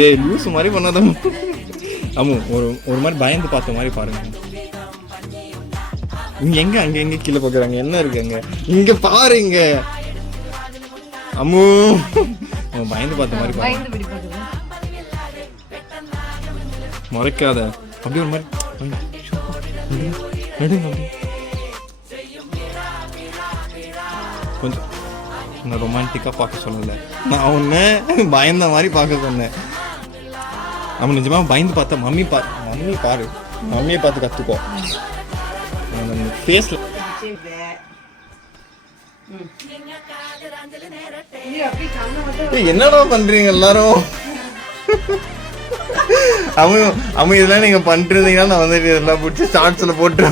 ஏய் லூஸ் மாதிரி பண்ணாத அம்மு. ஒரு மாதிரி பயந்து பார்த்த மாதிரி பாருங்க. இங்க எங்க அங்க எங்க கீழே பாக்குறாங்க, என்ன இருக்கு அங்க, இங்க பாருங்க அம்மு. பயந்து பார்த்த மாதிரி பாருங்க. முறைக்காத அப்படியே ஒரு மாதிரி கொஞ்சம் நான் ரொமான்டிக்காக பார்க்க சொல்லலை, நான் ஒன்று பயந்த மாதிரி பார்க்க சொன்னேன். நம்ம நிஜமாக பயந்து பார்த்தா மம்மி பாரு, மம்மியை பார்த்து கற்றுக்கோ. ஃபேஸில் என்னடா பண்ணுறீங்க எல்லாரும்? அவங்க இதெல்லாம் நீங்கள் பண்ணிருந்தீங்கன்னா நான் வந்துட்டு இதெல்லாம் பிடிச்சி ஷார்ட்ஸில் போட்டு